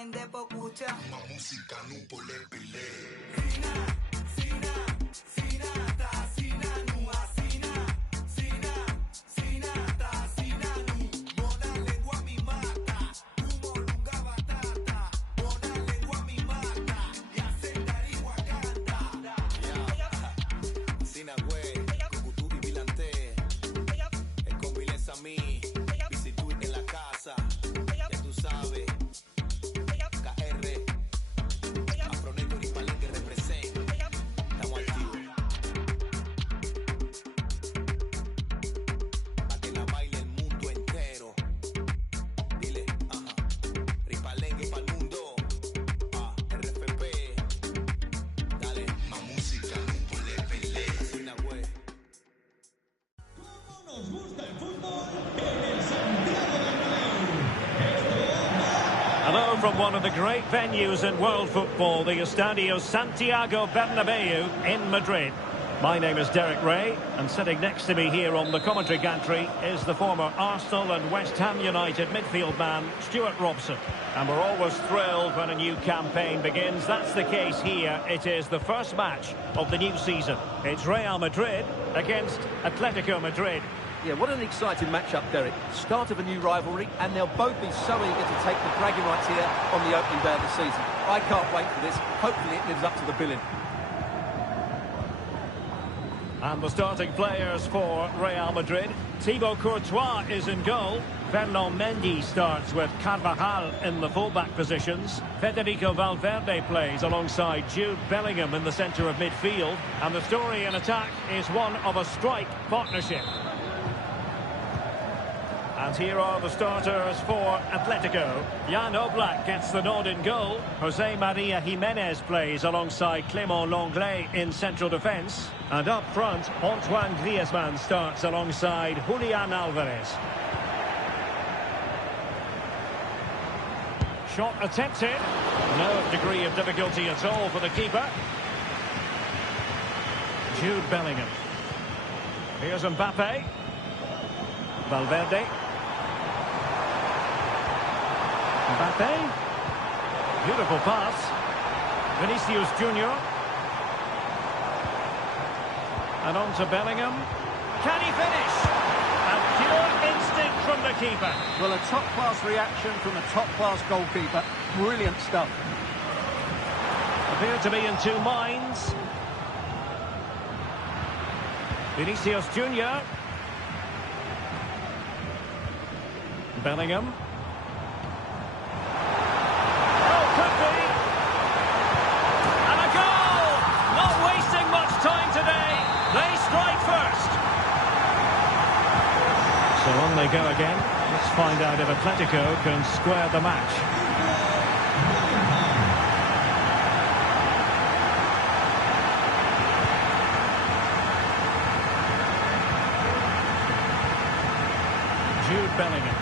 gente poco escucha. Uma música no pole pele. Hello from one of the great venues in world football, the Estadio Santiago Bernabeu in Madrid. My name is Derek Ray, and sitting next to me here on the commentary gantry is the former Arsenal and West Ham United midfield man, Stuart Robson. And we're always thrilled when a new campaign begins. That's the case here. It is the first match of the new season. It's Real Madrid against Atletico Madrid. Yeah, what an exciting matchup, Derek. Start of a new rivalry, and they'll both be so eager to take the bragging rights here on the opening day of the season. I can't wait for this. Hopefully it lives up to the billing. And the starting players for Real Madrid. Thibaut Courtois is in goal. Fernand Mendy starts with Carvajal in the fullback positions. Federico Valverde plays alongside Jude Bellingham in the centre of midfield. And the story in attack is one of a strike partnership. And here are the starters for Atletico. Jan Oblak gets the nod in goal. Jose Maria Jimenez plays alongside Clément Lenglet in central defence. And up front, Antoine Griezmann starts alongside Julian Alvarez. Shot attempted. No degree of difficulty at all for the keeper. Jude Bellingham. Here's Mbappe. Valverde. Mbappe. Beautiful pass. Vinicius Junior. And on to Bellingham. Can he finish? A pure instinct from the keeper. Well, a top-class reaction from a top-class goalkeeper. Brilliant stuff. Appear to be in two minds. Vinicius Junior. Bellingham. Oh, could be. And a goal! Not wasting much time today. They strike first. So on they go again. Let's find out if Atletico can square the match. Jude Bellingham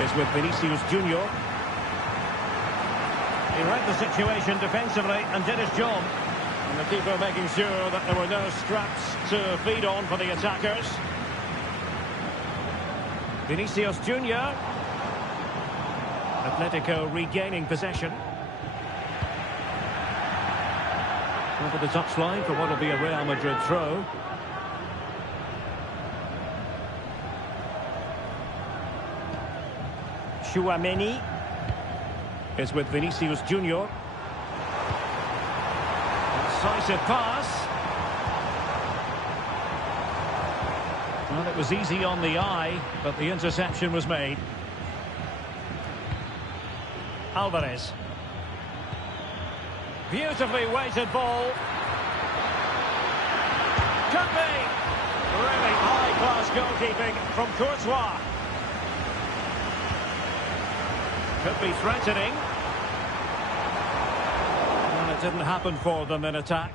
is with Vinicius Junior. He read the situation defensively and did his job. And the keeper making sure that there were no scraps to feed on for the attackers. Vinicius Junior. Atletico regaining possession. Over the touchline for what will be a Real Madrid throw. Chouameni is with Vinicius Junior. Decisive pass. Well, it was easy on the eye, but the interception was made. Alvarez. Beautifully weighted ball. Could be. Really high-class goalkeeping from Courtois. Could be threatening. Well, it didn't happen for them in attack.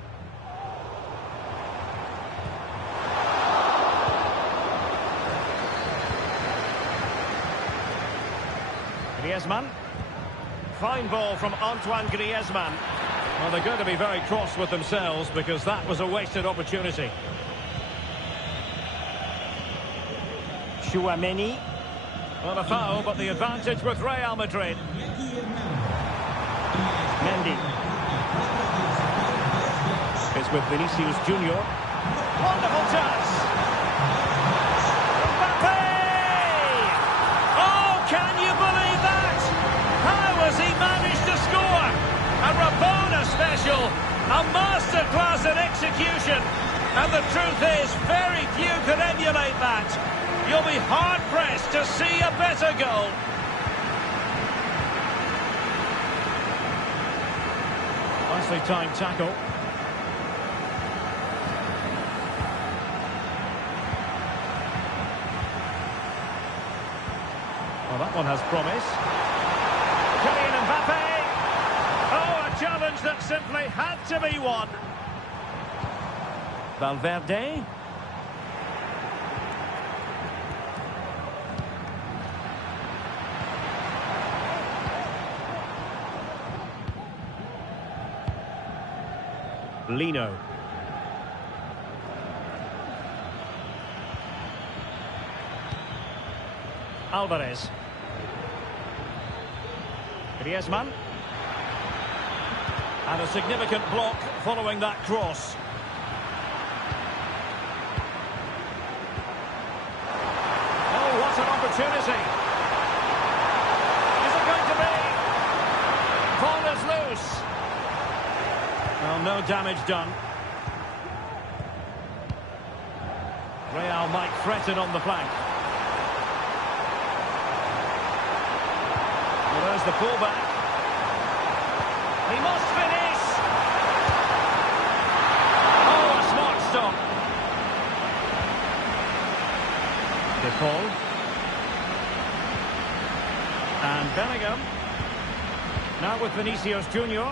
Griezmann. Fine ball from Antoine Griezmann. Well, they're going to be very cross with themselves because that was a wasted opportunity. Chouameni. Well, a foul, but the advantage with Real Madrid. Mendy. It's with Vinicius Junior. Wonderful touch. Mbappe! Oh, can you believe that? How has he managed to score? A Rabona special. A masterclass in execution. And the truth is, very few could emulate that. You'll be hard-pressed to see a better goal. Nicely timed tackle. Well, that one has promise. Kylian Mbappe. Oh, a challenge that simply had to be won. Valverde. Lino. Alvarez. Griezmann. And a significant block following that cross. Oh, what an opportunity. Is it going to be? Ball is loose. Well, no damage done. Real might threaten on the flank. Well, there's the pullback. He must finish. Oh, a smart stop. De Paul. And Bellingham. Now with Vinicius Junior.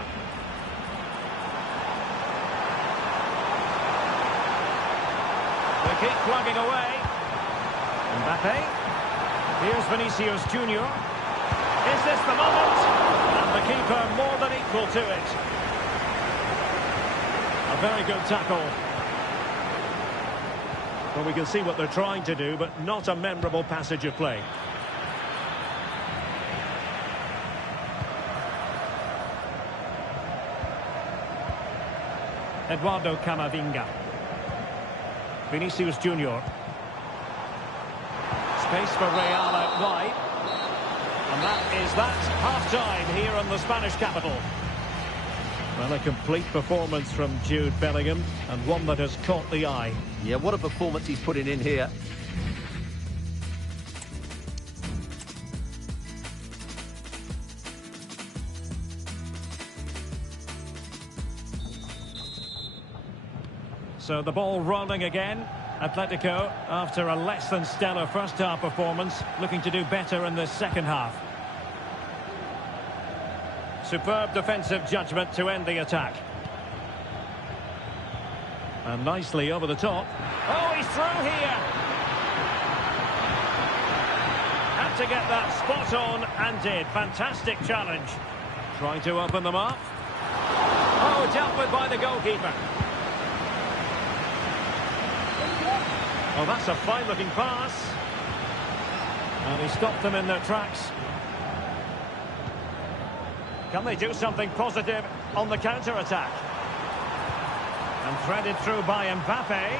They keep plugging away. Mbappe. Here's Vinicius Junior. Is this the moment? And the keeper more than equal to it. A very good tackle. Well, we can see what they're trying to do, but not a memorable passage of play. Eduardo Camavinga. Vinicius Junior. Space for Real out wide. And that is that. Half-time here in the Spanish capital. Well, a complete performance from Jude Bellingham, and one that has caught the eye. Yeah, what a performance he's putting in here. So the ball rolling again. Atletico, after a less than stellar first-half performance, looking to do better in the second half. Superb defensive judgment to end the attack. And nicely over the top. Oh, he's through here! Had to get that spot on and did. Fantastic challenge. Trying to open them up. Oh, dealt with by the goalkeeper. Oh, that's a fine-looking pass. And he stopped them in their tracks. Can they do something positive on the counter-attack? And threaded through by Mbappe.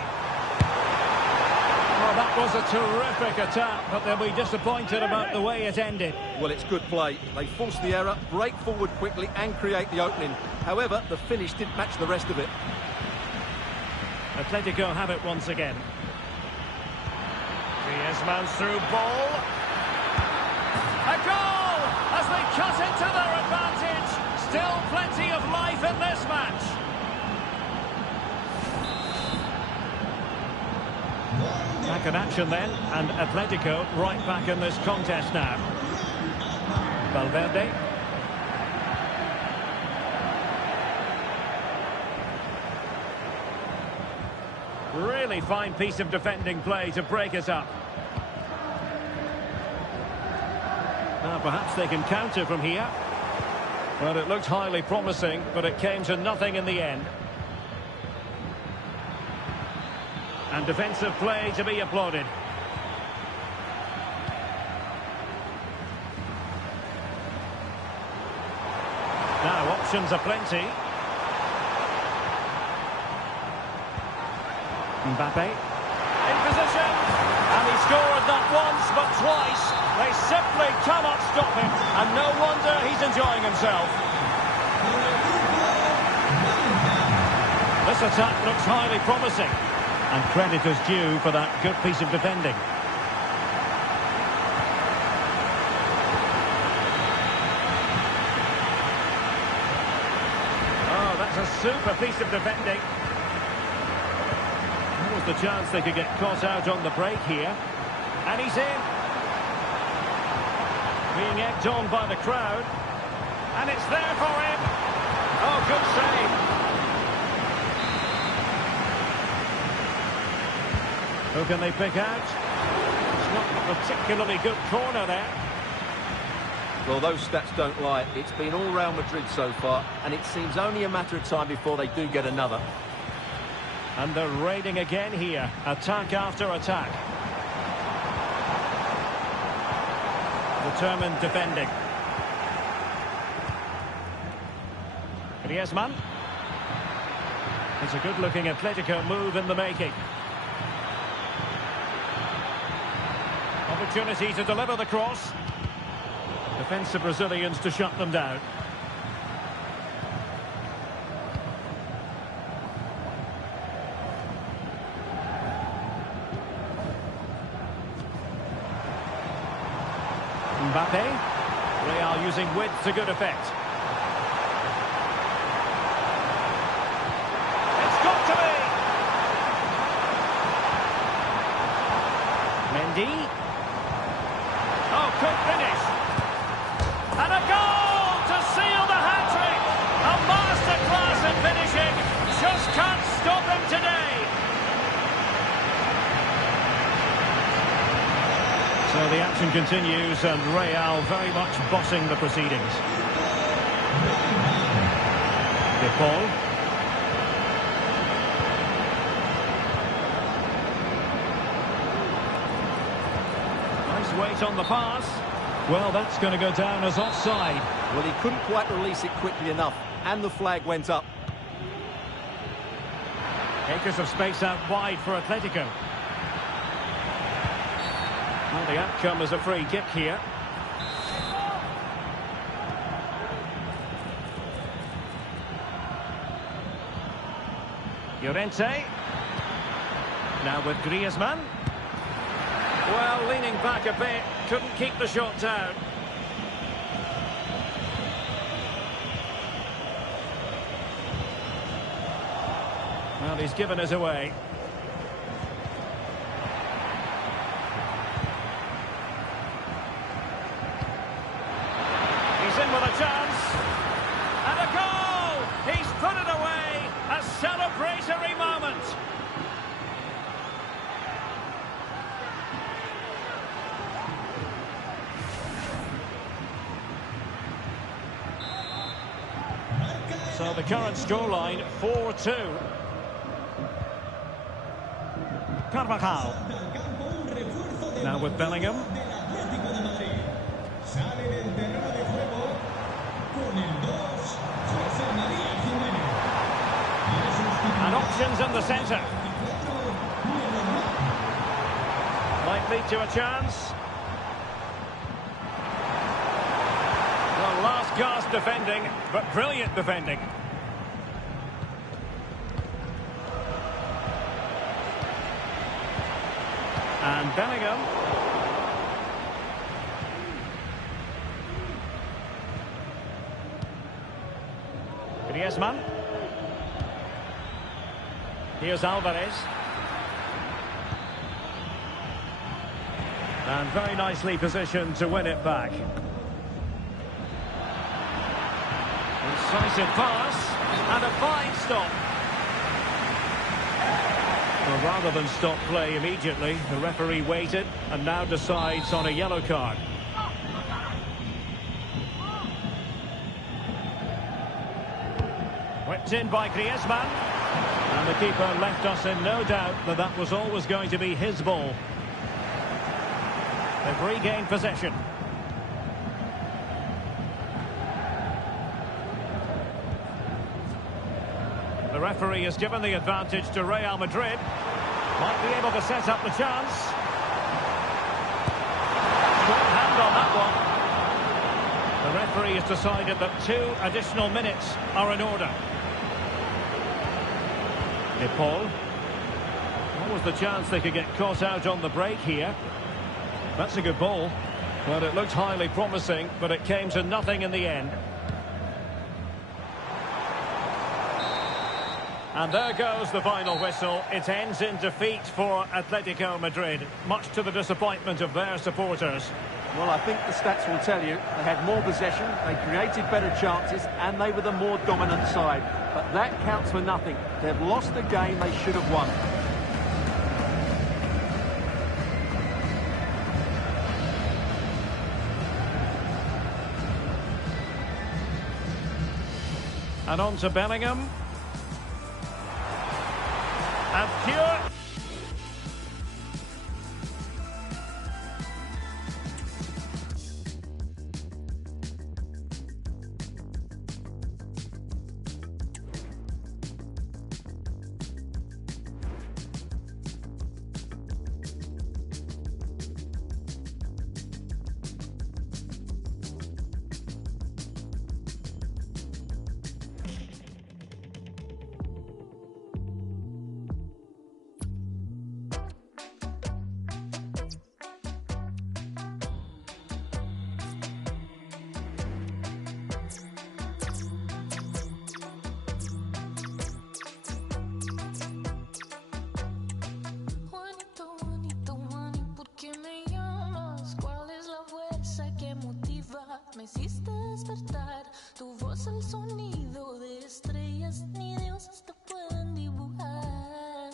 Well, that was a terrific attack, but they'll be disappointed about the way it ended. Well, it's good play. They forced the error, break forward quickly and create the opening. However, the finish didn't match the rest of it. Atletico have it once again. Griezmann's through ball. A goal as they cut into their advantage. Still plenty of life in this match. Back in action then, and Atletico right back in this contest now. Valverde. Really fine piece of defending play to break it up. Now perhaps they can counter from here. Well, it looked highly promising, but it came to nothing in the end. And defensive play to be applauded. Now, options are plenty. Mbappe. In position. And he scored not once, but twice. They simply cannot stop him. And no wonder he's enjoying himself. This attack looks highly promising. And credit is due for that good piece of defending. Oh, that's a super piece of defending. There was the chance they could get caught out on the break here. And he's in. Being egged on by the crowd. And it's there for him. Oh, good save. Who can they pick out? It's not a particularly good corner there. Well, those stats don't lie. It's been all Real Madrid so far, and it seems only a matter of time before they do get another. And they're raiding again here. Attack after attack. Determined defending. Griezmann. It's a good-looking Atletico move in the making. Opportunity to deliver the cross. Defensive Brazilians to shut them down. Mbappe. Real using width to good effect. It's got to be! Mendy. Oh, good finish. And a goal to seal the hat-trick. A masterclass in finishing. Just can't stop him today. So the action continues and Real very much bossing the proceedings. De Paul. Nice weight on the pass. Well, that's going to go down as offside. Well, he couldn't quite release it quickly enough, and the flag went up. Acres of space out wide for Atletico. Well, the outcome is a free kick here. Llorente. Now with Griezmann. Well, leaning back a bit, couldn't keep the shot down. Well, he's given us away. He's in with a chance. And a goal! He's put it away! A celebratory moment! So the current scoreline, 4-2. Carvajal. Now with Bellingham. And options in the centre. Might lead to a chance. Well, last gasp defending, but brilliant defending. And Bellingham. Griezmann. Here's Alvarez. And very nicely positioned to win it back. Incisive pass. And a fine stop. Well, rather than stop play immediately, the referee waited and now decides on a yellow card. Whipped in by Griezmann. And the keeper left us in no doubt that that was always going to be his ball. They've regained possession. The referee has given the advantage to Real Madrid. Might be able to set up the chance. Good hand on that one. The referee has decided that 2 additional minutes are in order. Paul. What was the chance they could get caught out on the break here? That's a good ball. Well, it looked highly promising, but it came to nothing in the end. And there goes the final whistle. It ends in defeat for Atletico Madrid, much to the disappointment of their supporters. Well, I think the stats will tell you they had more possession, they created better chances, and they were the more dominant side. But that counts for nothing. They've lost the game they should have won. And on to Bellingham. And pure. Me hiciste despertar, tu voz el sonido de estrellas, ni dioses te pueden dibujar.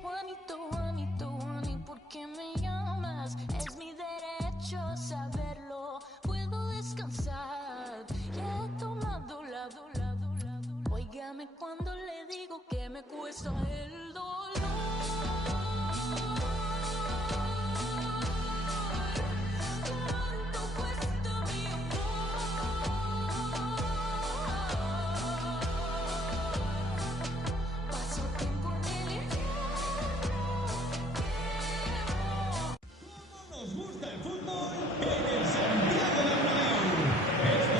Juanito, Juanito, Juani, ¿por qué me llamas? Es mi derecho saberlo, puedo descansar. Ya he tomado lado. Óigame cuando le digo que me cuesta el dolor.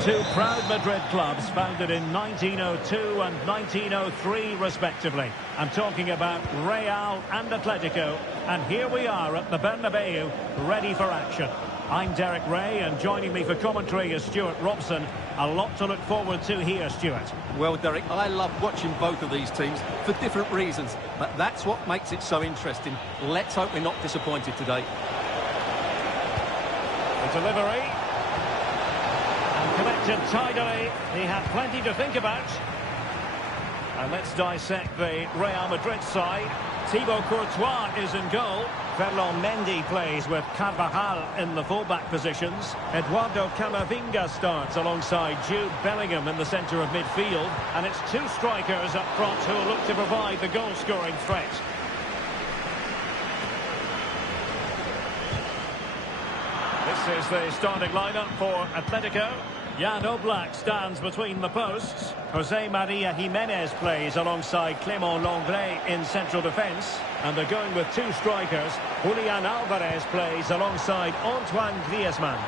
Two proud Madrid clubs founded in 1902 and 1903 respectively. I'm talking about Real and Atletico, and here we are at the Bernabeu, ready for action. I'm Derek Ray, and joining me for commentary is Stuart Robson. A lot to look forward to here, Stuart. Well, Derek, I love watching both of these teams for different reasons, but that's what makes it so interesting. Let's hope we're not disappointed today. The delivery. Collected tidily. He had plenty to think about. And let's dissect the Real Madrid side. Thibaut Courtois is in goal. Ferland Mendy plays with Carvajal in the fullback positions. Eduardo Camavinga starts alongside Jude Bellingham in the centre of midfield. And it's two strikers up front who will look to provide the goal-scoring threat. This is the starting lineup for Atletico. Jan Oblak stands between the posts. Jose Maria Jimenez plays alongside Clément Lenglet in central defence. And they're going with two strikers. Julian Alvarez plays alongside Antoine Griezmann.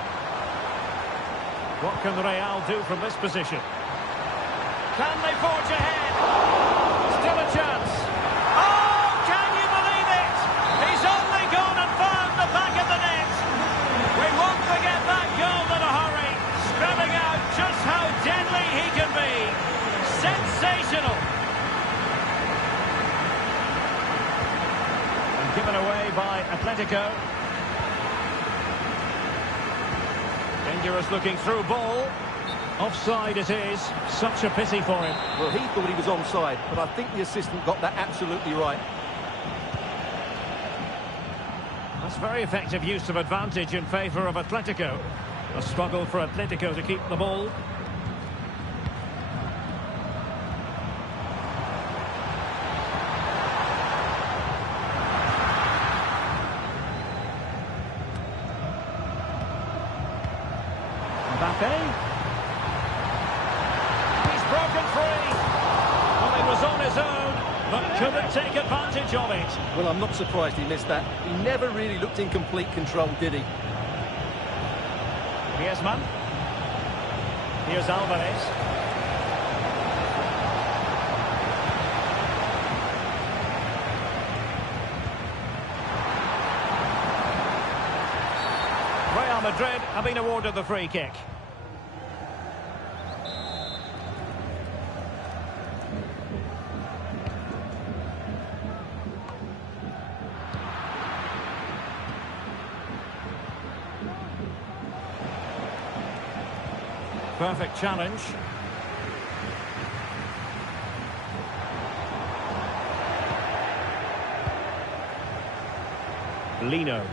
What can Real do from this position? Can they forge ahead? Still a chance. Oh, can you believe it? He's only gone and found the back of the net. We won't forget that goal in a hurry. Spelling out just how deadly he can be. Sensational. And given away by Atletico. Dangerous looking through ball. Offside it is. Such a pity for him. Well, he thought he was onside, but I think the assistant got that absolutely right. That's very effective use of advantage in favour of Atletico. A struggle for Atletico to keep the ball. Mbappe. He's broken free. Well, but couldn't take advantage of it. Well, I'm not surprised he missed that. He never really looked in complete control, did he? Here's Man. Here's Alvarez. Real Madrid have been awarded the free kick. Perfect challenge. Lino.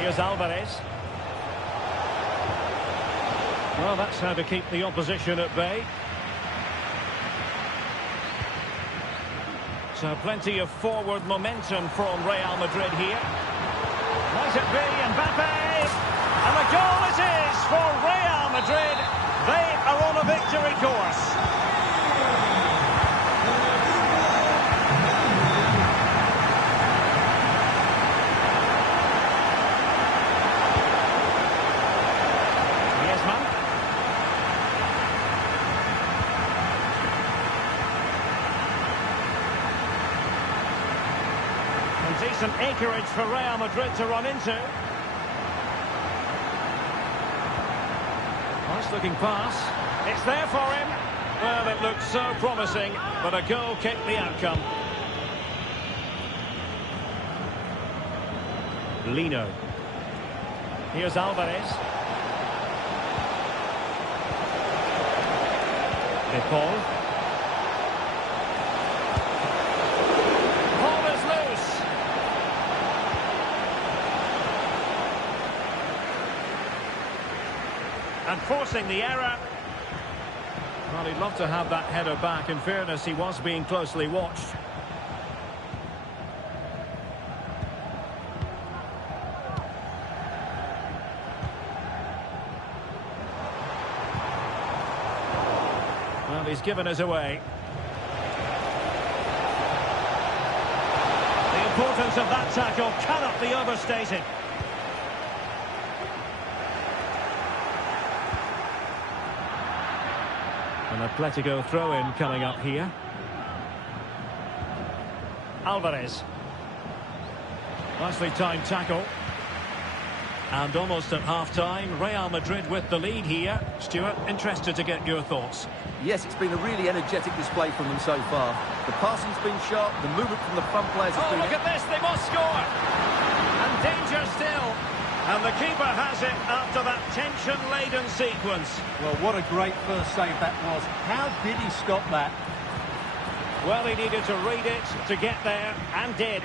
Here's Alvarez. Well, that's how to keep the opposition at bay. So plenty of forward momentum from Real Madrid here. Might it be Mbappe? And the goal it is for Real Madrid. They are on a victory course. Decent acreage for Real Madrid to run into. Nice looking pass. It's there for him. Well, it looked so promising, but a goal kicked the outcome. Lino. Here's Alvarez. De Paul. And forcing the error. Well, he'd love to have that header back. In fairness, he was being closely watched. Well, he's given us away. The importance of that tackle cannot be overstated. An Atletico throw-in coming up here. Alvarez. Nicely timed tackle. And almost at half-time, Real Madrid with the lead here. Stuart, interested to get your thoughts. Yes, it's been a really energetic display from them so far. The passing's been sharp, the movement from the front players has been... Oh, look at this, they must score! And danger still. And the keeper has it after that tension-laden sequence. Well, what a great first save that was. How did he stop that? Well, he needed to read it to get there, and did.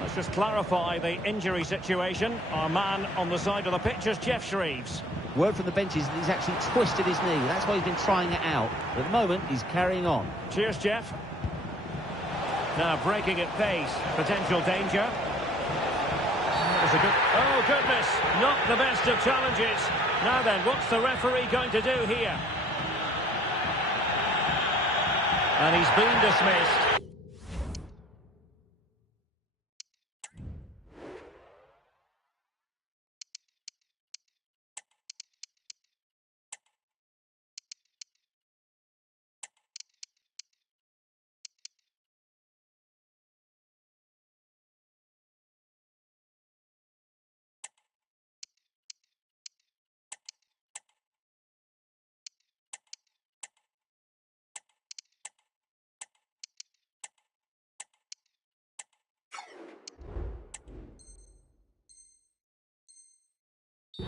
Let's just clarify the injury situation. Our man on the side of the pitch is Jeff Shreves. Word from the benches that he's actually twisted his knee. That's why he's been trying it out. At the moment, he's carrying on. Cheers, Jeff. Now breaking at pace. Potential danger. Oh, goodness. Not the best of challenges. Now then, what's the referee going to do here? And he's been dismissed.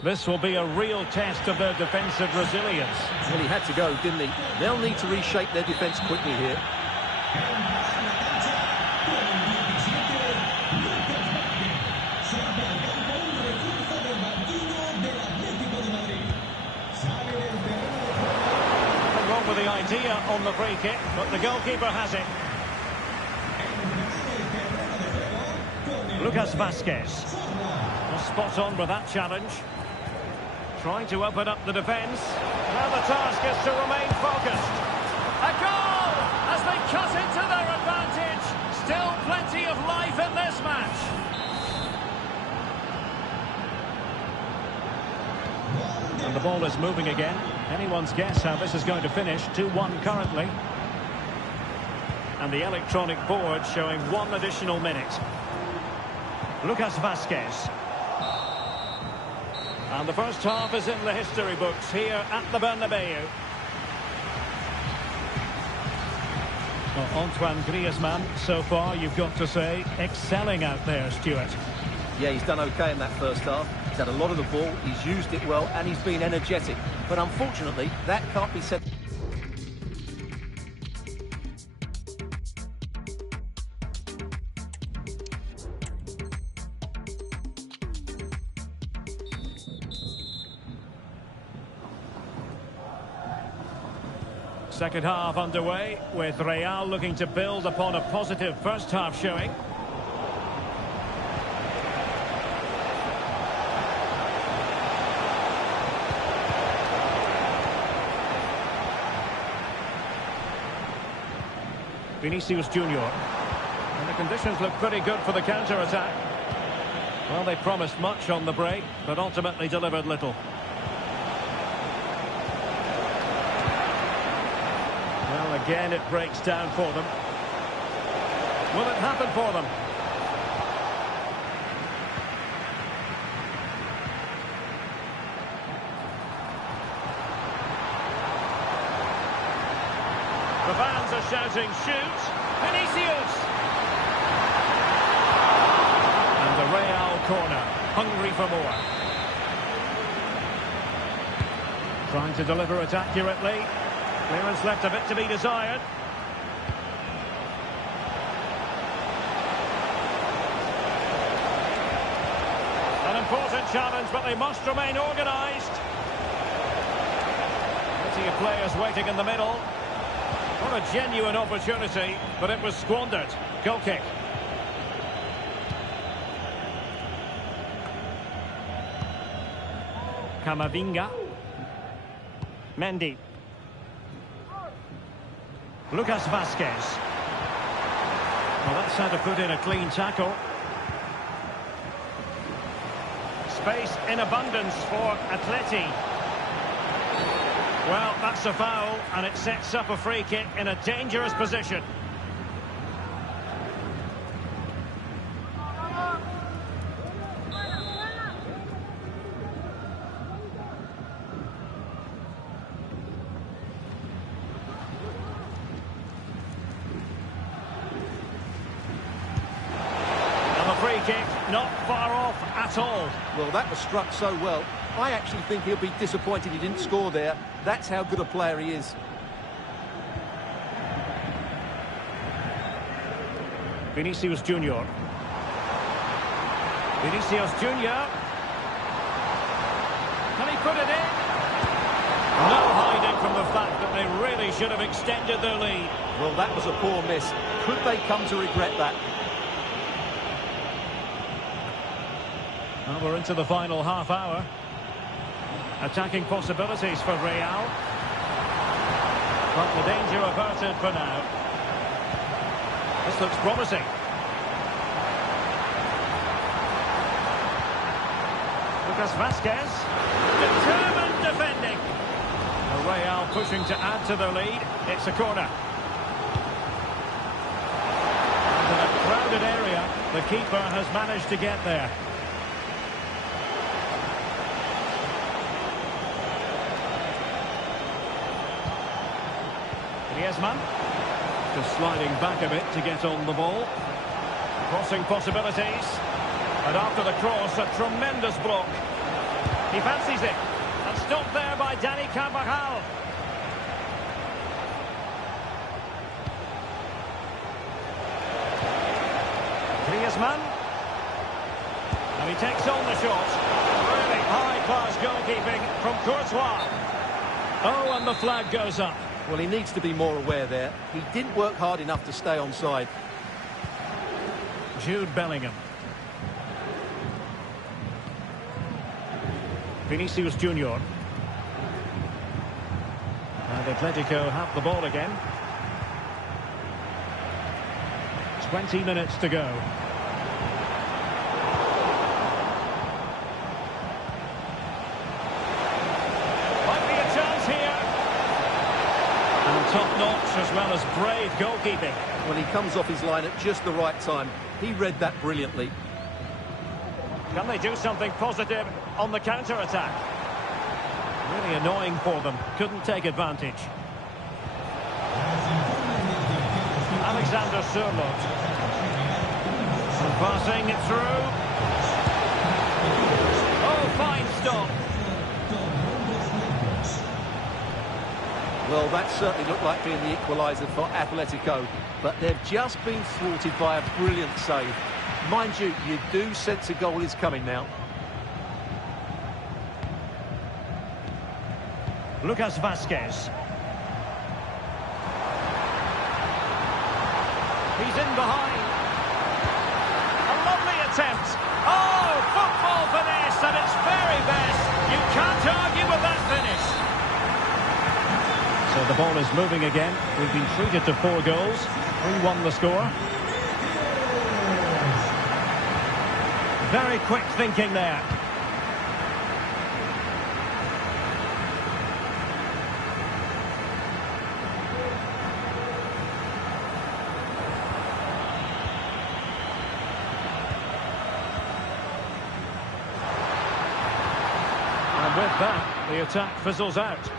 This will be a real test of their defensive resilience. Well, he had to go, didn't he? They'll need to reshape their defence quickly here. Nothing wrong with the idea on the free kick, but the goalkeeper has it. Lucas Vazquez. Spot on with that challenge. Trying to open up the defence. Now the task is to remain focused. A goal as they cut into their advantage. Still plenty of life in this match. And the ball is moving again. Anyone's guess how this is going to finish. 2-1 currently. And the electronic board showing 1 additional minute. Lucas Vazquez. And the first half is in the history books here at the Bernabeu. Well, Antoine Griezmann, so far, you've got to say, excelling out there, Stuart. Yeah, he's done okay in that first half. He's had a lot of the ball, he's used it well, and he's been energetic. But unfortunately, that can't be said. Second half underway, with Real looking to build upon a positive first half showing. Vinicius Junior. And the conditions look pretty good for the counter-attack. Well, they promised much on the break, but ultimately delivered little. Well, again, it breaks down for them. Will it happen for them? The fans are shouting, shoot! Vinicius! And the Real corner, hungry for more. Trying to deliver it accurately. Clearance left a bit to be desired. An important challenge, but they must remain organised. Plenty of players waiting in the middle. What a genuine opportunity, but it was squandered. Goal kick. Camavinga. Mendy. Lucas Vazquez. Well, that's how to put in a clean tackle. Space in abundance for Atleti. Well, that's a foul, and it sets up a free kick in a dangerous position. Free kick, not far off at all. Well, that was struck so well. I actually think he'll be disappointed he didn't score there. That's how good a player he is. Vinicius Junior. Vinicius Junior. Can he put it in? No hiding from the fact that they really should have extended their lead. Well, that was a poor miss. Could they come to regret that? Well, we're into the final half hour. Attacking possibilities for Real. But the danger averted for now. This looks promising. Lucas Vazquez. Determined defending. The Real pushing to add to their lead. It's a corner. And in a crowded area, the keeper has managed to get there. Griezmann, just sliding back a bit to get on the ball. Crossing possibilities. And after the cross, a tremendous block. He fancies it. And stopped there by Dani Carvajal. Griezmann. And he takes on the shot. Really high-class goalkeeping from Courtois. Oh, and the flag goes up. Well, he needs to be more aware there. He didn't work hard enough to stay onside. Jude Bellingham. Vinicius Junior. And Atletico have the ball again. 20 minutes to go. Might be a chance here. And top-notch as well as brave goalkeeping. When he comes off his line at just the right time, he read that brilliantly. Can they do something positive on the counter-attack? Really annoying for them. Couldn't take advantage. Alexander Sørloth. And passing it through. Oh, fine stop. Well, that certainly looked like being the equaliser for Atletico, but they've just been thwarted by a brilliant save. Mind you, you do sense a goal is coming now. Lucas Vazquez. He's in behind. A lovely attempt. Oh, football finesse at its very best. You can't argue with that finish. So the ball is moving again. We've been treated to 4 goals. 3-1 the score. Very quick thinking there. And with that, the attack fizzles out.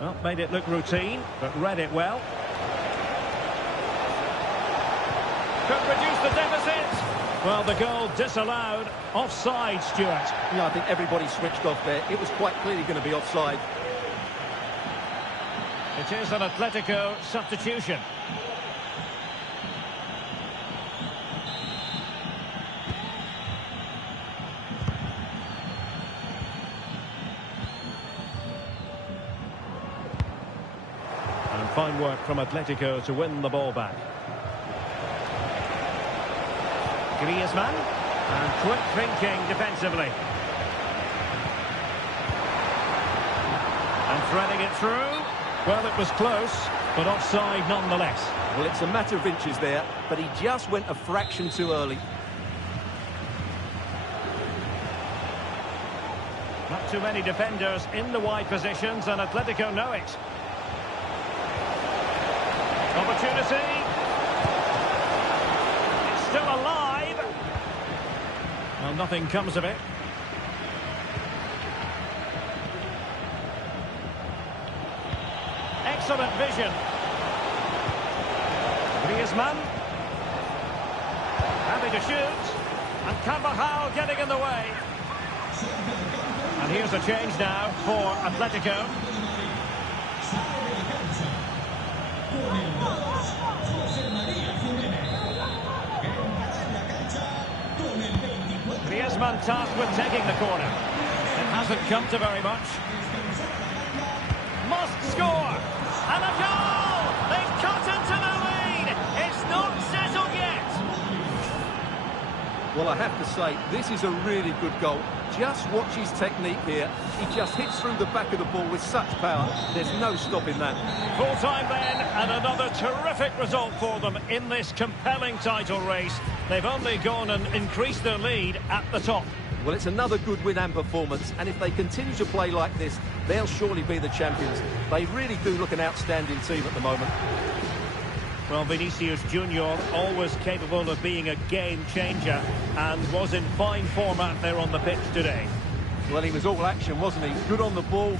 Well, made it look routine, but read it well. Could reduce the deficit. Well, the goal disallowed. Offside, Stuart. Yeah, I think everybody switched off there. It was quite clearly going to be offside. It is an Atletico substitution. Fine work from Atletico to win the ball back. Griezmann. And quick thinking defensively. And threading it through. Well, it was close, but offside nonetheless. Well, it's a matter of inches there, but he just went a fraction too early. Not too many defenders in the wide positions, and Atletico know it. Opportunity. It's still alive. Well, nothing comes of it. Excellent vision. Griezmann. Happy to shoot. And Carvajal getting in the way. And here's a change now for Atletico. Griezmann tasked with taking the corner. It hasn't come to very much. Must score! And a goal! They've cut into the lead! It's not settled yet! Well, I have to say, this is a really good goal. Just watch his technique here. He just hits through the back of the ball with such power. There's no stopping that. Full time then, and another terrific result for them in this compelling title race. They've only gone and increased their lead at the top. Well, it's another good win and performance, and if they continue to play like this, they'll surely be the champions. They really do look an outstanding team at the moment. Well, Vinicius Junior, always capable of being a game changer, and was in fine form out there on the pitch today. Well, he was all action, wasn't he? Good on the ball.